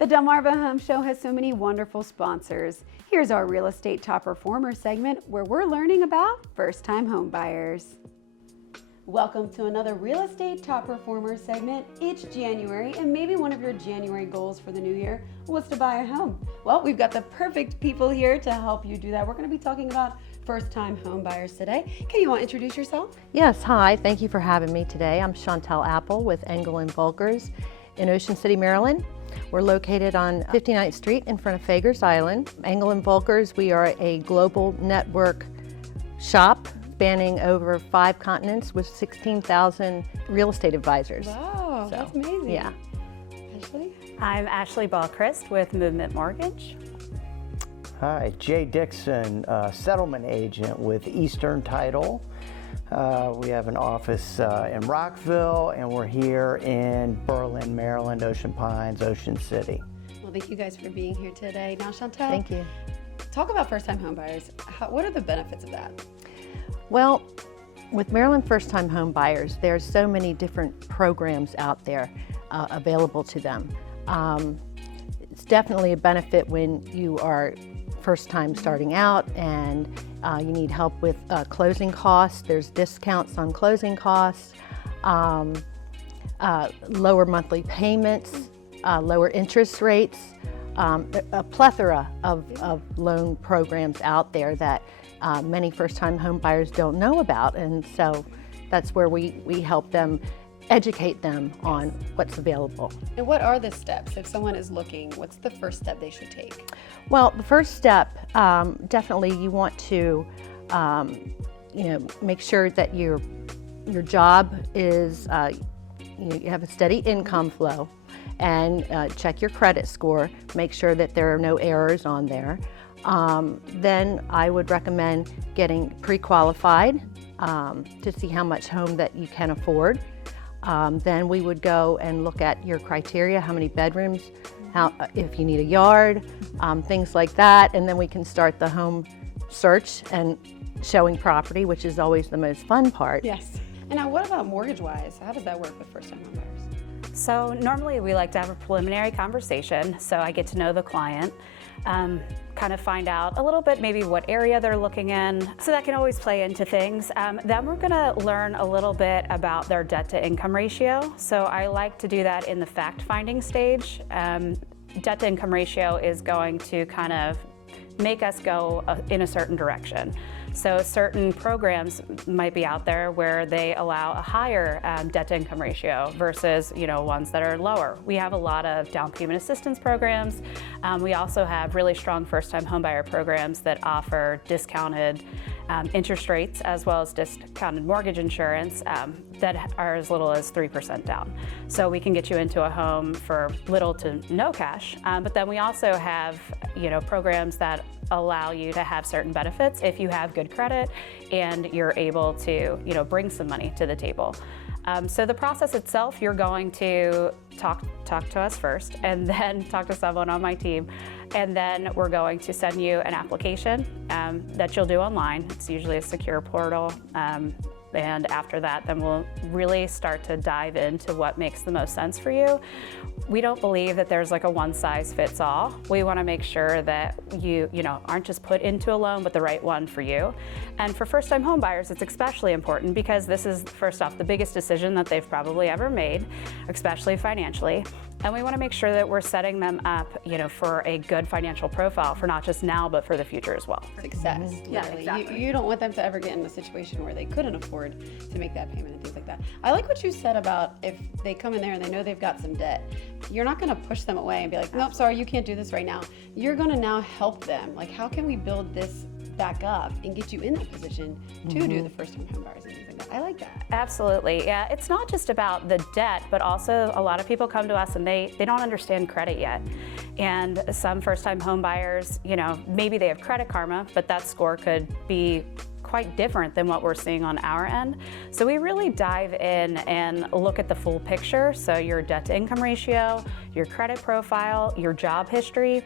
The Delmarva Home Show has so many wonderful sponsors. Here's our Real Estate Top Performer segment where we're learning about first-time home buyers. Welcome to another Real Estate Top Performer segment. It's January, and maybe one of your January goals for the new year was to buy a home. Well, we've got the perfect people here to help you do that. We're going to be talking about first-time home buyers today. Can you want to introduce yourself? Yes, hi. Thank you for having me today. I'm Chantel Apple with Engel & Volkers in Ocean City, Maryland. We're located on 59th Street in front of Fagers Island. Engel & Volkers, we are a global network shop spanning over 5 continents with 16,000 real estate advisors. Wow, so, that's amazing. Yeah. Ashley? I'm Ashley Ballchrist with Movement Mortgage. Hi, Jay Dixon, settlement agent with Eastern Title. We have an office in Rockville, and we're here in Berlin, Maryland, Ocean Pines, Ocean City. Well, thank you guys for being here today. Now, Chantel, thank you. Talk about first-time home buyers. What are the benefits of that? Well, with Maryland first-time home buyers, there's so many different programs out there available to them. It's definitely a benefit when you are first time starting out and you need help with closing costs. There's discounts on closing costs, lower monthly payments, lower interest rates, a plethora of loan programs out there that many first-time home buyers don't know about, and so that's where we help them, educate them on what's available. And what are the steps? If someone is looking, what's the first step they should take? Well, the first step, definitely you want to make sure that your job is, you have a steady income flow, and check your credit score, make sure that there are no errors on there. Then I would recommend getting pre-qualified to see how much home that you can afford. Then we would go and look at your criteria, how many bedrooms, if you need a yard, things like that. And then we can start the home search and showing property, which is always the most fun part. Yes. And now what about mortgage-wise? How does that work with first-time home buyers? So normally we like to have a preliminary conversation, so I get to know the client, kind of find out a little bit maybe what area they're looking in, so that can always play into things. Then we're going to learn a little bit about their debt-to-income ratio. So I like to do that in the fact-finding stage. Debt-to-income ratio is going to kind of make us go in a certain direction. So certain programs might be out there where they allow a higher debt-to-income ratio versus ones that are lower. We have a lot of down payment assistance programs. We also have really strong first-time homebuyer programs that offer discounted interest rates as well as discounted mortgage insurance that are as little as 3% down. So we can get you into a home for little to no cash. But then we also have programs that allow you to have certain benefits if you have good credit and you're able to bring some money to the table. So the process itself, you're going to talk to us first and then talk to someone on my team, and then we're going to send you an application that you'll do online. It's usually a secure portal. And after that, then we'll really start to dive into what makes the most sense for you. We don't believe that there's like a one-size-fits-all. We want to make sure that you aren't just put into a loan, but the right one for you. And for first-time home buyers, it's especially important because this is, first off, the biggest decision that they've probably ever made, especially financially. And we want to make sure that we're setting them up, for a good financial profile for not just now, but for the future as well. Success. Yeah, exactly. You don't want them to ever get in a situation where they couldn't afford to make that payment and things like that. I like what you said about if they come in there and they know they've got some debt, you're not going to push them away and be like, nope, sorry, you can't do this right now. You're going to now help them. Like, how can we build this back up and get you in that position to do the first-time home buyers and things like that? I like that. Absolutely. Yeah, it's not just about the debt, but also a lot of people come to us and they don't understand credit yet. And some first-time home buyers, maybe they have Credit Karma, but that score could be quite different than what we're seeing on our end. So we really dive in and look at the full picture. So your debt-to-income ratio, your credit profile, your job history,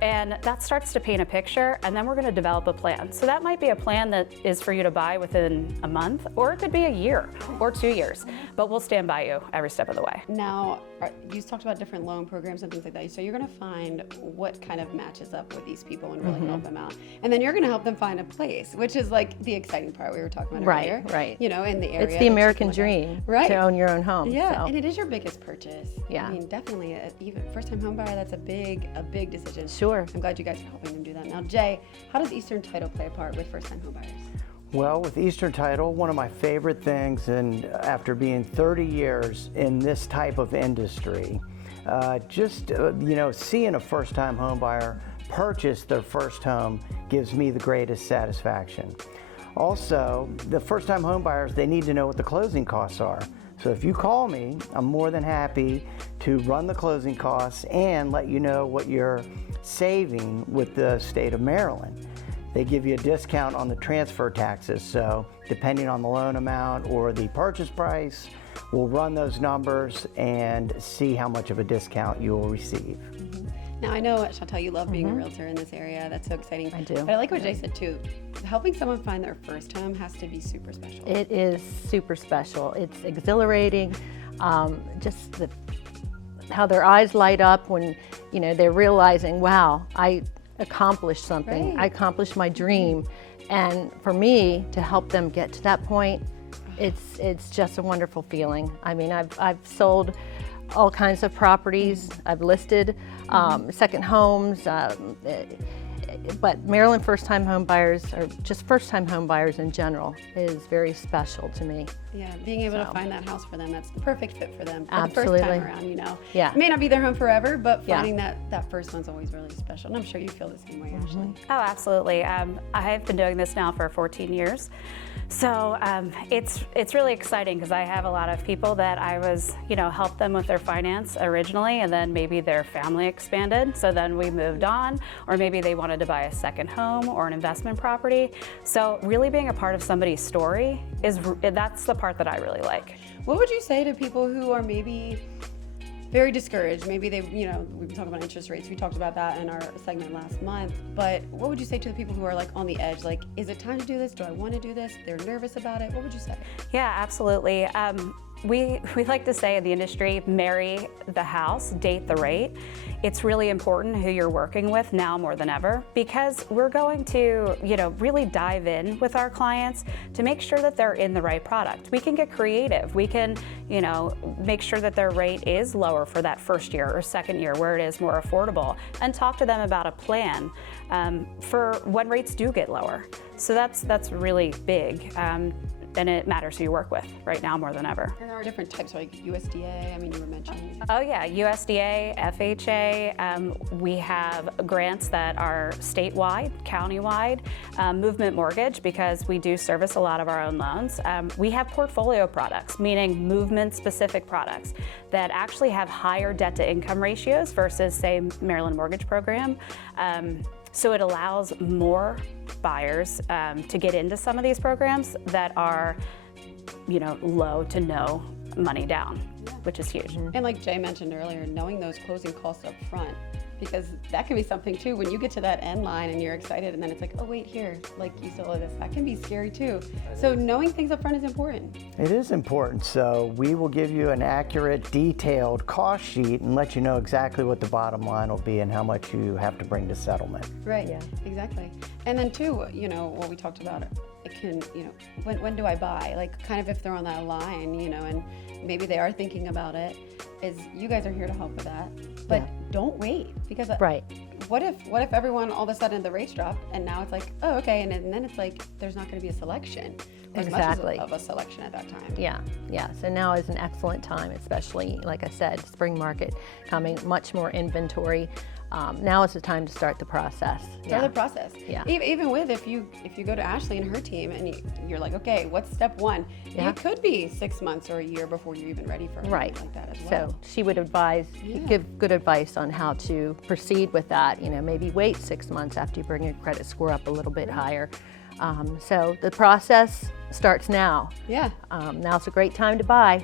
And that starts to paint a picture, and then we're going to develop a plan. So that might be a plan that is for you to buy within a month, or it could be a year or 2 years, but we'll stand by you every step of the way. Now, you talked about different loan programs and things like that. So you're going to find what kind of matches up with these people and really help them out. And then you're going to help them find a place, which is like the exciting part we were talking about earlier. Right. You know, in the area. It's the American dream, to own your own home. Yeah, so. and it is your biggest purchase. Yeah. I mean, definitely, even first-time home buyer, that's a big decision. Sure. I'm glad you guys are helping them do that. Now, Jay, how does Eastern Title play a part with first-time home buyers? Well, with Eastern Title, one of my favorite things, and after being 30 years in this type of industry, seeing a first-time home buyer purchase their first home gives me the greatest satisfaction. Also, the first-time home buyers, they need to know what the closing costs are. So if you call me, I'm more than happy to run the closing costs and let you know what you're saving with the state of Maryland. They give you a discount on the transfer taxes, so depending on the loan amount or the purchase price, we'll run those numbers and see how much of a discount you will receive. Now, I know, Chantal, you love being a realtor in this area. That's so exciting. I do. But I like what Jay said, too. Helping someone find their first home has to be super special. It is super special. It's exhilarating. How their eyes light up when, they're realizing, wow, I accomplished something. Right. I accomplished my dream. And for me to help them get to that point, it's just a wonderful feeling. I mean, I've sold all kinds of properties. I've listed second homes, but Maryland first-time home buyers, or just first-time home buyers in general, is very special to me. Yeah, being able to find that house for them, that's the perfect fit for them. For Absolutely. the first time around, Yeah. It may not be their home forever, but finding that first one's always really special. And I'm sure you feel the same way, Ashley. Oh, absolutely. I have been doing this now for 14 years. So it's really exciting because I have a lot of people that I was, helped them with their finance originally, and then maybe their family expanded. So then we moved on, or maybe they wanted to buy a second home or an investment property. So really being a part of somebody's story that's the part that I really like. What would you say to people who are maybe very discouraged? Maybe they've, we've been talking about interest rates. We talked about that in our segment last month. But what would you say to the people who are like on the edge? Like, is it time to do this? Do I want to do this? They're nervous about it. What would you say? Yeah, absolutely. We like to say in the industry, marry the house, date the rate. It's really important who you're working with now more than ever, because we're going to, really dive in with our clients to make sure that they're in the right product. We can get creative. We can, make sure that their rate is lower for that first year or second year where it is more affordable, and talk to them about a plan for when rates do get lower. So that's really big. And it matters who you work with right now more than ever. And there are different types, like USDA, I mean, you were mentioning. Oh yeah, USDA, FHA, we have grants that are statewide, countywide, movement mortgage, because we do service a lot of our own loans. We have portfolio products, meaning movement-specific products that actually have higher debt-to-income ratios versus, say, Maryland Mortgage Program. So it allows more buyers to get into some of these programs that are, low to no money down, which is huge. And like Jay mentioned earlier, knowing those closing costs up front, because that can be something too. When you get to that end line and you're excited, and then it's like, oh wait, here, like you still owe this. That can be scary too. So knowing things up front is important. It is important. So we will give you an accurate, detailed cost sheet and let you know exactly what the bottom line will be and how much you have to bring to settlement. Right. Yeah. Exactly. And then too, what we talked about, it can, when do I buy? Like kind of if they're on that line, and maybe they are thinking about it, is you guys are here to help with that. But don't wait, because what if everyone all of a sudden the rates drop and now it's like, oh, okay, and then it's like there's not going to be a selection. Exactly. As much of a selection at that time. Yeah. So now is an excellent time, especially, like I said, spring market coming, much more inventory. Now is the time to start the process. Start the process. Yeah. Even with if you go to Ashley and her team and you're like, okay, what's step one? Yeah. It could be 6 months or a year before you're even ready for something like that as well. So she would give good advice on how to proceed with that. Maybe wait 6 months after you bring your credit score up a little bit higher. So the process starts now. Yeah. Now's a great time to buy.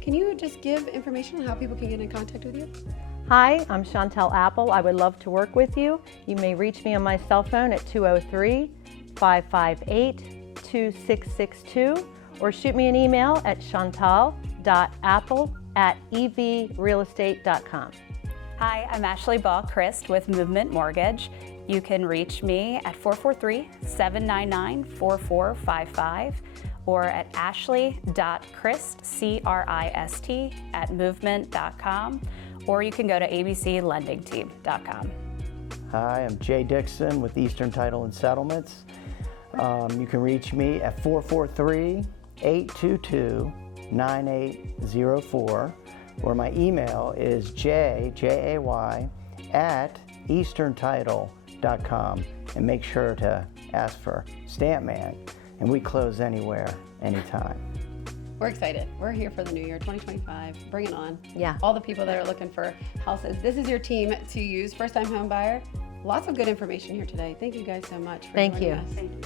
Can you just give information on how people can get in contact with you? Hi, I'm Chantal Apple. I would love to work with you. You may reach me on my cell phone at 203-558-2662 or shoot me an email at chantal.apple at evrealestate.com. Hi, I'm Ashley Ball-Christ with Movement Mortgage. You can reach me at 443-799-4455 or at ashley.christ, Christ, at movement.com, or you can go to abclendingteam.com. Hi, I'm Jay Dixon with Eastern Title and Settlements. You can reach me at 443-822-9804, or my email is jay, at easterntitle.com, and make sure to ask for Stamp Man, and we close anywhere, anytime. We're excited. We're here for the new year, 2025. Bring it on. Yeah. All the people that are looking for houses. This is your team to use, first-time home buyer. Lots of good information here today. Thank you guys so much for Thank joining you. us. Thank you.